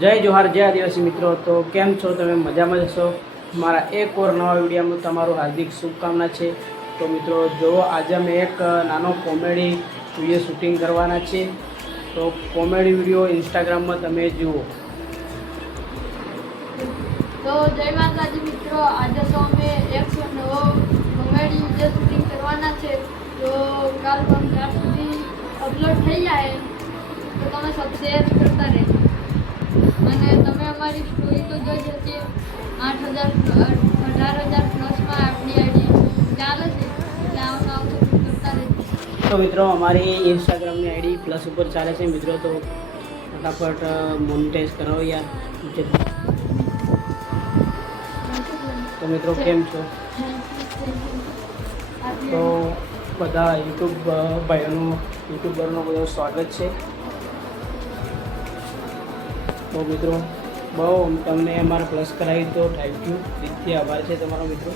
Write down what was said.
જય જોહાર, જય આદિવાસી મિત્રો. તો કેમ છો તમે? મજામાં જશો? મારા એક ઓર નવા વિડીયોમાં તમારું હાર્દિક શુભકામના છે. તો મિત્રો જો આજે અમે એક નાનો કોમેડી વિડીયો શૂટિંગ કરવાના છે. તો કોમેડી વિડીયો ઇન્સ્ટાગ્રામમાં તમે જુઓ. તો જય માતાજી મિત્રો, આજે તો અમે એક નવો કોમેડી વિડીયો શૂટિંગ કરવાના છે. તો કાલ પણ ત્યાં સુધી અપલોડ થઈ જાય તો તમે સબ શેર કરતા રહેજો. અને તમે અમારી સ્ટોરી તો જોઈ જશે. 18,000 પ્લસમાં આપણી આઈડી ચાલે છે, એટલે આવું આવું કરતા રહેજો. તો મિત્રો અમારી ઇન્સ્ટાગ્રામની આઈડી પ્લસ ઉપર ચાલે છે મિત્રો. તો ફટાફટ મોનિટાઈઝ કરાવો યાર. તો મિત્રો કેમ છો? તો બધા યુટ્યુબરનું બધું સ્વાગત છે. તો મિત્રો બહુ તમને અમારે પ્લસ કરાવી તો થેન્ક યુ, દિલથી આભાર છે તમારો મિત્રો.